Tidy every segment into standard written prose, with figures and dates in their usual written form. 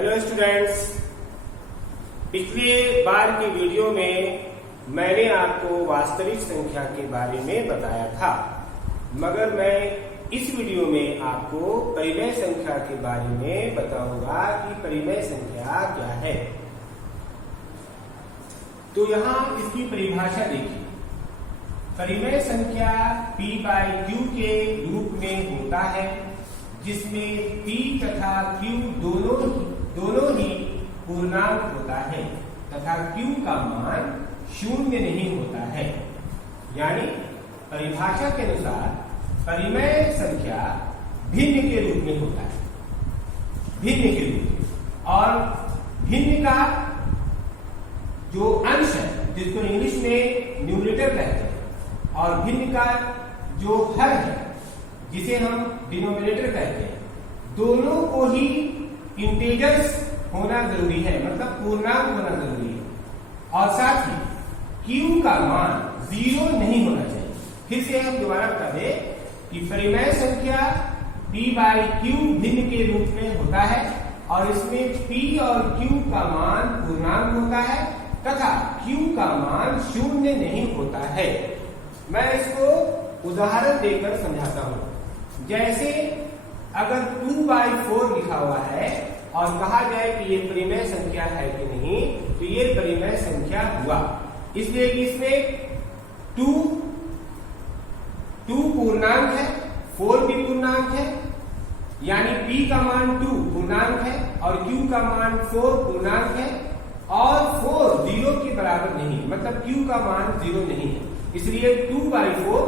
Hello students, पिछले बार की video में मैंने आपको वास्तविक संख्या के बारे में बताया था, मगर मैं इस वीडियो में आपको परिमेय संख्या के बारे में बताऊंगा कि परिमेय संख्या क्या है। तो यहाँ इसकी परिभाषा देखिए। परिमेय संख्या p बाई q के रूप में होता है, जिसमें p तथा q दोनों ही पूर्णांक होता है तथा q का मान शून्य नहीं होता है। यानी परिभाषा के अनुसार परिमेय संख्या भिन्न के रूप में होता है, भिन्न के रूप में। और भिन्न का जो अंश है, जिसको इंग्लिश में न्यूमरेटर कहते हैं, और भिन्न का जो हर है, जिसे हम डिनोमिनेटर कहते हैं, दोनों को ही इंटीजर्स होना जरूरी है, मतलब पूर्णांक होना जरूरी है। और साथ ही q का मान 0 नहीं होना चाहिए। फिर से हम दोबारा बता दें कि परिमेय संख्या p बाई q भिन्न के रूप में होता है और इसमें p और q का मान पूर्णांक होता है तथा q का मान शून्य नहीं होता है। मैं इसको उदाहरण देकर समझाता हूं। जैसे अगर 2/4 लिखा हुआ है और कहा जाए कि ये परिमेय संख्या है कि नहीं, तो ये परिमेय संख्या हुआ, इसलिए कि इसमें 2 पूर्णांक है, 4 भी पूर्णांक है, यानी p का मान 2 पूर्णांक है और q का मान 4 पूर्णांक है, और 4 0 के बराबर नहीं, मतलब q का मान 0 नहीं है, इसलिए 2/4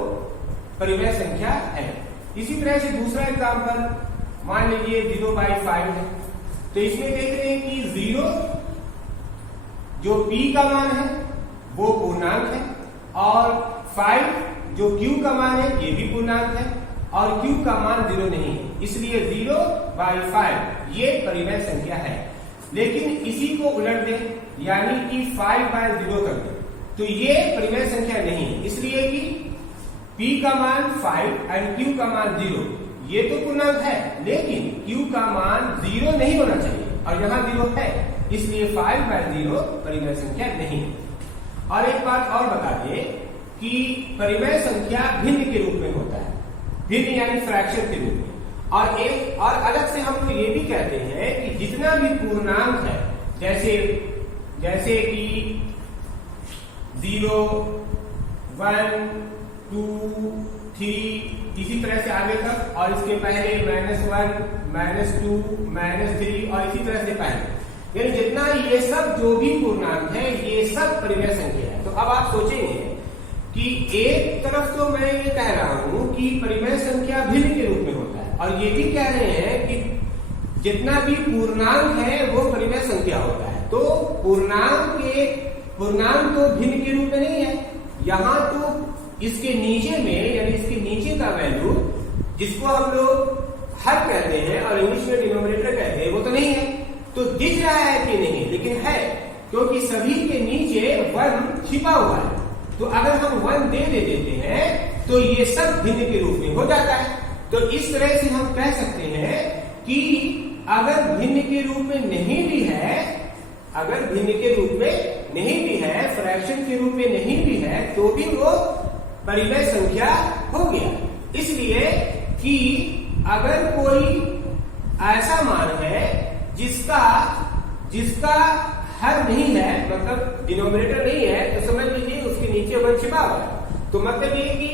परिमेय संख्या है। इसी तरह से दूसरा एग्जाम्पल मान लीजिए 0/5 है, तो इसमें देख रहे हैं कि 0 जो p का मान है वो पूर्णांक है, और 5 जो q का मान है ये भी पूर्णांक है, और q का मान 0 नहीं है, इसलिए 0/5 ये परिमेय संख्या है। लेकिन इसी को उलट दें, यानी कि 5/0 कर दें, तो ये परिमेय संख्या नहीं है, इसलिए कि p का मान 5 और q का मान 0, ये तो पूर्णांक है, लेकिन q का मान 0 नहीं होना चाहिए, और यहाँ 0 है, इसलिए 5/0 परिमेय संख्या नहीं है। और एक बात और बता दें कि परिमेय संख्या भिन्न के रूप में होता है, भिन्न यानी फ्रैक्शन के रूप में। और एक और अलग से हम लोग ये भी कहते हैं कि जितना भी पूर्णांक है, जैसे कि 0, 1, 2, 3, इसी तरह से आगे तक, और इसके पहले -1, -2, -3, और इसी तरह से पहले, यानी जितना ये सब जो भी पूर्णांक है ये सब परिमेय संख्या है। तो अब आप सोचेंगे कि एक तरफ तो मैं ये कह रहा हूं कि परिमेय संख्या भिन्न के रूप में होता है, और ये भी कह रहे हैं कि जितना भी पूर्णांक है वो परिमेय संख्या होता है। तो पूर्णांक तो भिन्न के रूप में नहीं है, यहाँ तो इसके नीचे में, यानी इसके नीचे का वैल्यू, जिसको हम लोग हर कहते हैं और इंग्लिश में डिनोमिनेटर कहते हैं, वो तो नहीं है। तो दिख रहा है कि नहीं, लेकिन है, क्योंकि सभी के नीचे 1 छिपा हुआ है। तो अगर हम 1 दे देते हैं तो ये सब भिन्न के रूप में हो जाता है। तो इस तरह से हम कह सकते हैं कि अगर भिन्न के रूप में नहीं भी है, अगर भिन्न के रूप में नहीं भी है, फ्रैक्शन के रूप में नहीं भी है, तो भी वो परिमेय संख्या हो गया। इसलिए कि अगर कोई ऐसा मान है जिसका हर नहीं है, मतलब डिनोमिनेटर नहीं है, तो समझ लीजिए उसके नीचे 1 छिपा हुआ है। तो मतलब ये कि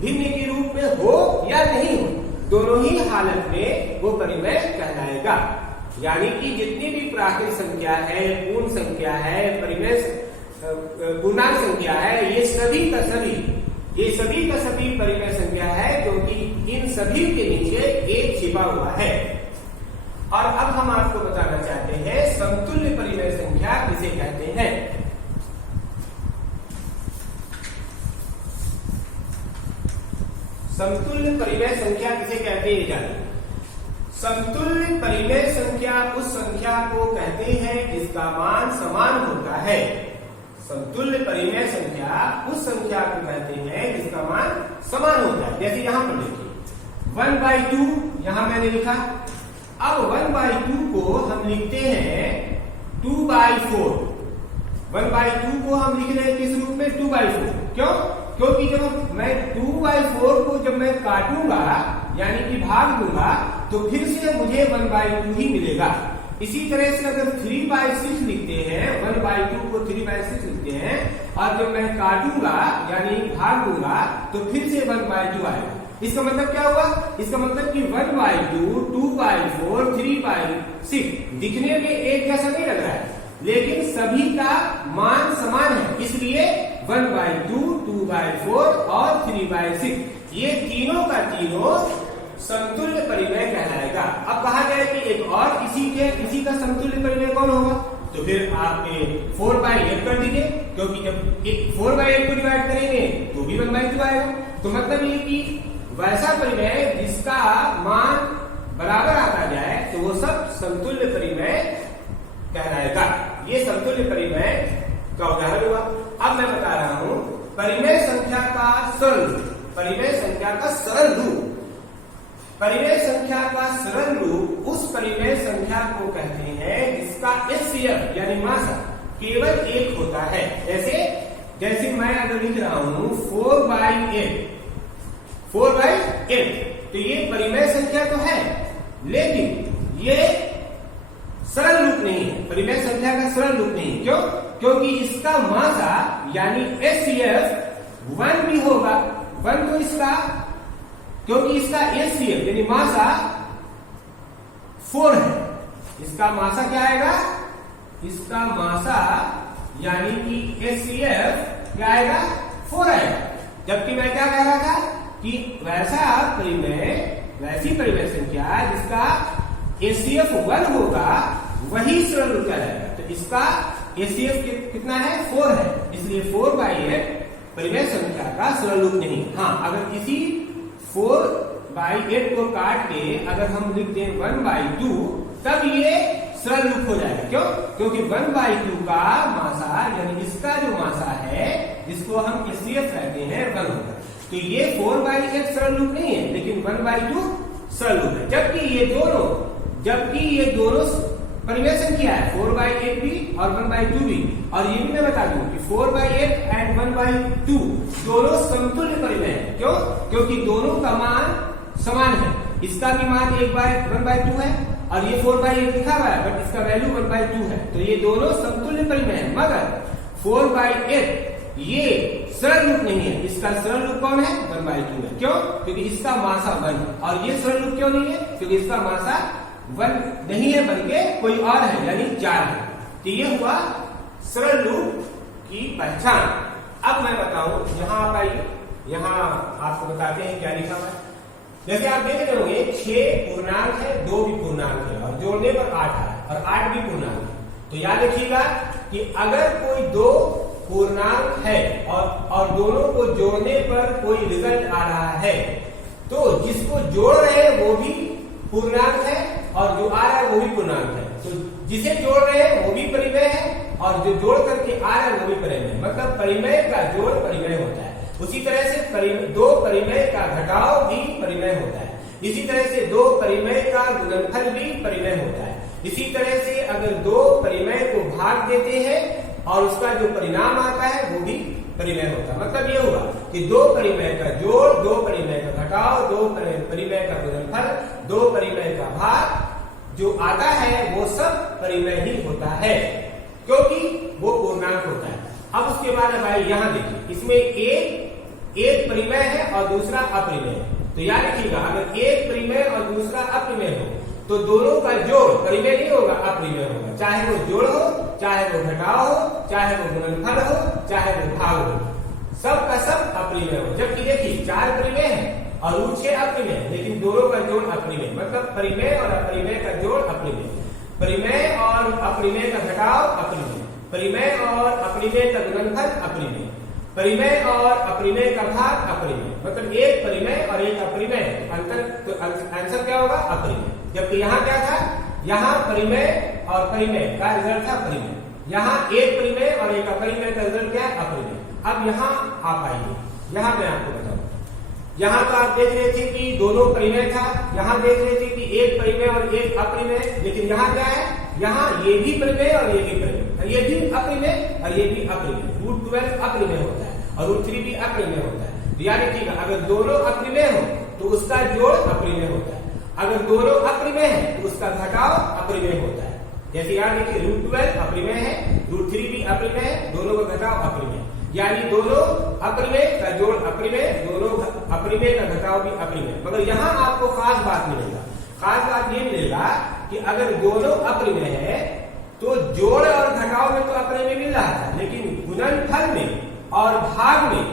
भिन्न के रूप में हो या नहीं हो, दोनों ही हालत में वो परिमेय कहलाएगा। यानी कि जितनी भी प्राकृत संख्या है, पूर्ण संख्या है, परिमेय पूर्णांक संख्या है, ये सभी का सभी परिमेय संख्या है, क्योंकि इन सभी के नीचे 1 छिपा हुआ है। और अब हम आपको बताना चाहते हैं समतुल्य परिमेय संख्या किसे कहते हैं। समतुल्य परिमेय संख्या किसे कहते हैं जानिए। समतुल्य परिमेय संख्या उस संख्या को कहते हैं जिसका मान समान होता है। समतुल्य परिमेय संख्या उस संख्या को कहते हैं जिसका मान समान होता है। जैसे यहां पर देखिए 1/2 यहां मैंने लिखा। अब 1/2 को हम लिखते हैं 2/4। 1/2 को हम लिख रहे हैं किस रूप में? 2/4। क्यों? क्योंकि जब मैं 2/4 को जब मैं काटूंगा यानी कि भाग दूंगा तो फिर से मुझे 1/2 ही मिलेगा। इसी तरह से अगर 3/6 लिखते हैं, 1/2 को 3/6 लिखते हैं और जब मैं काटूंगा यानी भाग दूंगा तो फिर से 1/2 आएगा। इसका मतलब क्या हुआ? इसका मतलब कि 1/2, 2/4, 3/6 दिखने में एक जैसा नहीं लग रहा है, लेकिन सभी का मान समान है। इसलिए 1/2, 2/4 और 3/6 ये तीनों का तीनों समतुल्य परिमेय कहलाएगा। अब कहा जाए कि एक और इसी का समतुल्य परिमेय कौन होगा? तो फिर आप 4/8 कर दीजिए, क्योंकि जब 4/8 को डिवाइड करेंगे तो भी 1/2 आएगा। तो मतलब ये कि वैसा परिमेय जिसका मान बराबर आता जाए तो वो सब समतुल्य परिमेय कहलाएगा। ये समतुल्य परिमेय का उदाहरण हुआ। अब मैं बता रहा हूं परिमेय संख्या का सरल रूप। परिमेय संख्या का सरल रूप, परिमेय संख्या का सरल रूप उस परिमेय संख्या को कहते हैं जिसका HCF यानी मासा केवल 1 होता है। जैसे मैं अगर लिख रहा हूं 4/8, तो ये परिमेय संख्या तो है, लेकिन ये सरल रूप नहीं है। परिमेय संख्या का सरल रूप नहीं। क्यों? क्योंकि इसका मासा यानी HCF 1 भी होगा। 1 तो इसका, क्योंकि इसका HCF यानी मासा 4 है। इसका मासा क्या आएगा? इसका मासा यानी कि HCF क्या आएगा? 4 आएगा। जबकि मैं क्या कह रहा था कि वैसी परिमेय संख्या जिसका HCF 1 होगा वही सरल रूप कहलाएगा। तो इसका HCF कितना है? 4 है। इसलिए 4/8 परिमेय संख्या का सरल रूप नहीं। हाँ, अगर इसी 4/8 को काट के अगर हम लिख दें 1/2 तब ये सरल रूप हो जाएगा। क्यों? क्योंकि 1/2 का मासा यानी इसका जो मासा है जिसको हम HCF कहते हैं 1 होगा। तो ये 4/8 सरल रूप नहीं है, लेकिन 1/2 सरल रूप है। जबकि ये दोनों परिमेय संख्या है, 4/8 भी और 1/2 भी। और ये भी मैं बता दूं कि 4/8 एंड 1/2 दोनों समतुल्य परिमेय है। क्यों? क्योंकि दोनों का मान समान है। इसका भी मान 1/2 है और ये 4/8 लिखा हुआ है, बट इसका वैल्यू 1/2 है। तो ये दोनों समतुल्य परिमेय है। मगर 4/8 ये सरल रूप नहीं है। इसका सरल रूप कौन है? 1/2 है। क्यों? क्योंकि इसका मासा 1 है। और ये सरल रूप क्यों नहीं है? क्योंकि इसका मासा 1 नहीं है, बल्कि कोई और है यानी 4 है। तो ये हुआ सरल रूप की पहचान। अब मैं बताऊं, यहां आप आइए, यहां आपको बताते हैं क्या लिखा हुआ है। जैसे आप देख रहे होंगे 6 पूर्णांक है, 2 भी पूर्णांक है और जोड़ने पर 8 है और 8 भी पूर्णांक है। तो याद रखिएगा कि अगर कोई 2 पूर्णांक है और दोनों को जोड़ने पर कोई रिजल्ट आ रहा है तो जिसको जोड़ रहे हैं वो भी पूर्णांक है और जो आ रहा है वो भी पूर्णांक है। तो जिसे जोड़ रहे हैं वो भी परिमेय है और जो जोड़ करके आ रहा है वो भी परिमेय है। मतलब परिमेय का जोड़ परिमेय होता है। उसी तरह से 2 परिमेय का घटाव भी परिमेय होता है। इसी तरह से 2 परिमेय का गुणनफल भी परिमेय होता है। इसी तरह से अगर 2 परिमेय को भाग देते हैं और उसका जो परिणाम आता है वो भी परिमेय होता है। मतलब ये हुआ कि 2 परिमेय का जोड़, 2 परिमेय का घटाव, 2 परिमेय का गुणनफल, 2 परिमेय का भाग जो आता है वो सब परिमेय ही होता है, क्योंकि वो पूर्णांक होता है। अब उसके बाद भाई यहां देखिए, इसमें एक परिमेय है और दूसरा अपरिमेय है। तो याद रखिएगा अगर एक परिमेय और दूसरा अपरिमेय हो तो दोनों का जोड़ परिमेय नहीं होगा, अपरिमेय होगा। चाहे वो जोड़ हो, चाहे वो घटाव हो, चाहे वो गुणनफल हो, चाहे वो भाग हो, सब का सब अपरिमेय हो। जबकि देखिए 4 परिमेय है और 6 अपरिमेय, लेकिन दोनों का जोड़ अपरिमेय। मतलब परिमेय और अपरिमेय का जोड़ अपरिमेय, परिमेय और अपरिमेय का घटाव अपरिमेय, परिमेय और अपरिमेय का गुणनफल अपरिमेय, परिमेय और अपरिमेय का भाग अपरिमेय। मतलब एक परिमेय और एक अपरिमेय अंतर, तो आंसर क्या होगा? अपरिमेय। जबकि यहाँ क्या था? यहाँ परिमेय और परिमेय का रिजल्ट था परिमेय। यहाँ एक परिमेय और एक अपरिमेय का रिजल्ट क्या है? अपरिमेय। अब यहाँ आप आइए, यहाँ मैं आपको बताऊं यहाँ तो आप देख रहे थे कि दोनों परिमेय था, यहाँ देख रहे थे कि एक परिमेय और एक अपरिमेय, लेकिन यहाँ क्या है, यहाँ ये भी परिमेय और ये भी परिमेय, ये भी अपरिमेय और ये भी अपरिमेय। √12 अपरिमेय होता है और √3 भी अपरिमेय होता है। तो याद रखिएगा, अगर दोनों अपरिमेय हो तो उसका जोड़ अपरिमेय होता है, अगर दोनों अपरिमेय है तो उसका घटाव अपरिमेय होता है। जैसे याद रखिए, √12 अपरिमेय है, √3 भी अपरिमेय है, दोनों का घटाव अपरिमेय, यानी दोनों अपरिमेय का जोड़ अपरिमेय, दोनों अपरिमेय का घटाव भी अपरिमेय। मगर यहाँ आपको खास बात मिलेगा, खास बात ये मिलेगा कि अगर दोनों अपरिमेय है तो जोड़ और घटाव में तो अपरिमेय मिल रहा था, लेकिन गुणनफल में और भाग में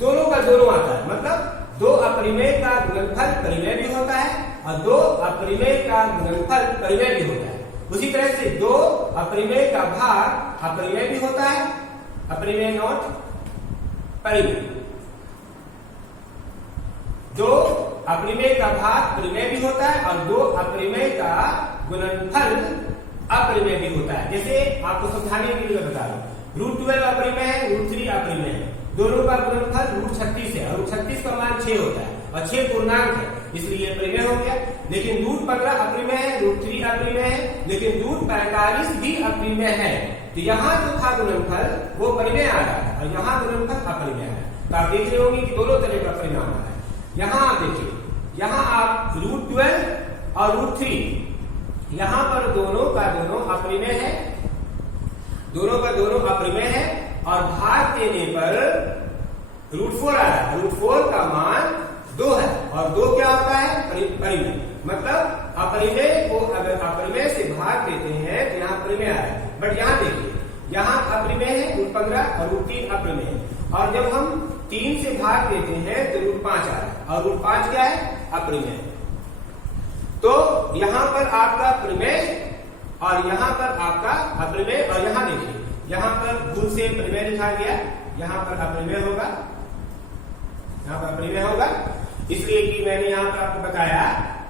दोनों का दोनों आता है। मतलब दो अपरिमेय का गुणनफल परिमेय भी होता है और दो अपरिमेय का गुणनफल परिमेय भी होता है। उसी तरह से दो अपरिमेय का भाग अपरिमेय भी होता है, अपरिमेय नॉट परिमेय। दो अपरिमेय का भाग परिमेय भी होता है और दो अपरिमेय का गुणनफल अपरिमेय भी होता है। जैसे आपको समझाने के लिए बता रहा हूं, √12 अपरिमेय है, √3 अपरिमेय है, दोनों का गुणनफल √36 है और √36 का मान 6 होता है और 6 पूर्णांक है, इसलिए परिमेय हो गया। लेकिन √15 अपरिमेय है, √3 अपरिमेय है, लेकिन √45 भी अपरिमेय है। तो यहाँ जो था गुणनफल वो परिमेय आ रहा है और यहाँ गुणनफल अपरिमेय है। तो आप देख रहे होंगे कि दोनों तरह का परिणाम आ रहा है। यहाँ आप देखिए, यहाँ आप √12 और √3, यहाँ पर दोनों का दोनों अपरिमेय है, दोनों का दोनों अपरिमेय है और भाग देने पर √4 आ रहा है। √4 का मान 2 है और 2 क्या होता है, परिमेय। मतलब अपरिमेय को अगर अपरिमेय से भाग देते हैं तो यहाँ परिमेय आ रहा है। बट यहाँ देखिए, यहाँ अपरिमेय है √15 और √3 अपरिमेय है, और जब हम 3 से भाग देते हैं तो √5 आ रहा है और √5 क्या है, अपरिमेय। तो यहाँ पर आपका परिमेय और यहाँ पर आपका अपरिमेय, और यहाँ देखिए, यहाँ पर भूल से परिमेय लिखा गया, यहाँ पर अपरिमेय होगा, यहाँ पर अपरिमेय होगा, इसलिए कि मैंने यहाँ पर आपको बताया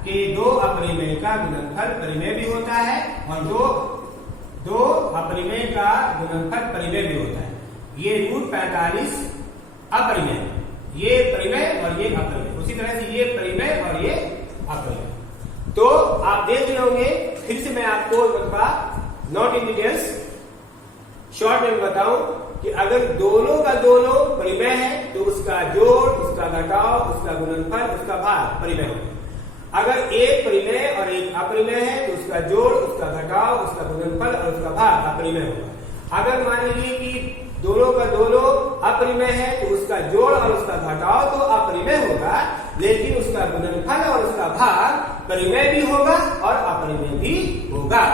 कि दो अपरिमेय का गुणनफल परिमेय भी होता है और दो अपरिमेय का गुणनफल परिमेय भी होता है। ये √45 अपरिमेय, ये परिमेय और ये अपरिमेय, उसी तरह से ये परिमेय और ये अपरिमेय। तो आप देख रहे होंगे, फिर से मैं आपको नॉट इन डिटेल्स शॉर्ट में बताऊं कि अगर दोनों का दोनों परिमेय है तो उसका जोड़, उसका घटाव, उसका गुणनफल, उसका भाग परिमेय होगा। अगर एक परिमेय और एक अपरिमेय है तो उसका जोड़, उसका घटाव, उसका गुणनफल और उसका भाग अपरिमेय होगा। अगर मान लीजिए कि दोनों का दोनों अपरिमेय है तो उसका जोड़ और उसका घटाव तो अपरिमेय होगा, लेकिन उसका गुणनफल और उसका भाग परिमेय भी होगा और अपरिमेय भी होगा।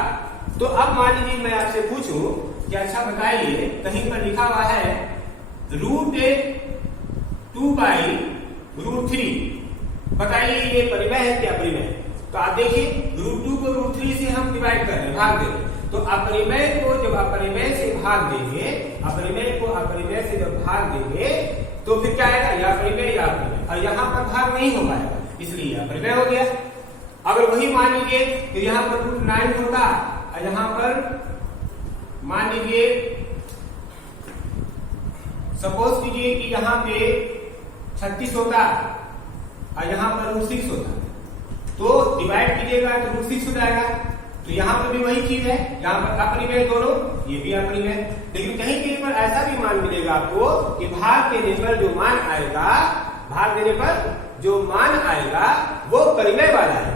तो अब मान लीजिए मैं आपसे पूछूं कि अच्छा बताइए, कहीं पर लिखा हुआ है √2/√3, बताइए ये परिमेय है कि अपरिमेय है? तो आप देखिए, √2 को √3 से हम डिवाइड कर रहे हैं, भाग दे रहे हैं, तो अपरिमेय को जब अपरिमेय से भाग देंगे, अपरिमेय को अपरिमेय से जब भाग देंगे तो फिर क्या आएगा, या परिमेय या अपरिमेय, और यहाँ पर भाग नहीं हो पाएगा, इसलिए अपरिमेय हो गया। अगर वही मान लीजिए तो यहाँ पर √9 होता और यहाँ पर मान लीजिए, सपोज कीजिए कि यहाँ पे 36 होता और यहाँ पर √6 होता, तो डिवाइड कीजिएगा तो √6 हो जाएगा। तो यहाँ पर भी वही चीज है, यहाँ पर अपरिमेय दोनों, ये भी अपरिमेय। लेकिन कहीं कहीं पर ऐसा भी मान मिलेगा आपको कि भाग देने पर जो मान आएगा, भाग देने पर जो मान आएगा वो परिमेय वाला है।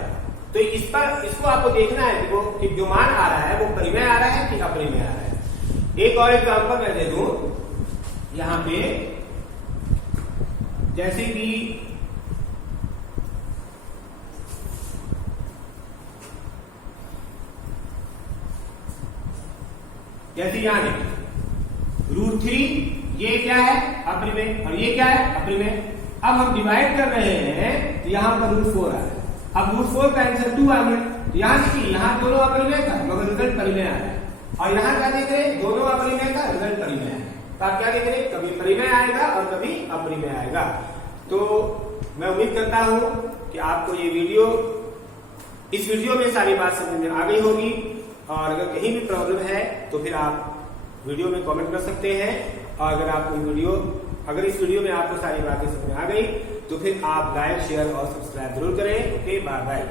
तो इस पर इसको आपको देखना है कि जो मान आ रहा है वो परिमेय आ रहा है कि अपरिमेय आ रहा है। एक और एग्जांपल मैं दे दूं, यहाँ पे जैसे कि यहाँ देखिए, √3 ये क्या है, अपरिमेय, और ये क्या है, अपरिमेय। अब हम डिवाइड कर रहे हैं तो यहाँ पर √4 आ रहा है। अब √4 का आंसर 2 आ गया। तो यहाँ देखिए, यहाँ दोनों अपरिमेय था मगर रिजल्ट परिमेय आ रहा है, और यहाँ क्या देख रहे हैं, दोनों अपरिमेय था, रिजल्ट परिमेय है। तो आप क्या देख रहे हैं, कभी परिमेय आएगा और कभी अपरिमेय आएगा। तो मैं उम्मीद करता हूं कि आपको ये वीडियो, इस वीडियो में सारी बात समझ में आ गई होगी, और अगर कहीं भी प्रॉब्लम है तो फिर आप वीडियो में कमेंट कर सकते हैं। और अगर आपको वीडियो अगर इस वीडियो में आपको सारी बातें समझ में आ गई तो फिर आप लाइक शेयर और सब्सक्राइब जरूर करें। Okay, bye bye.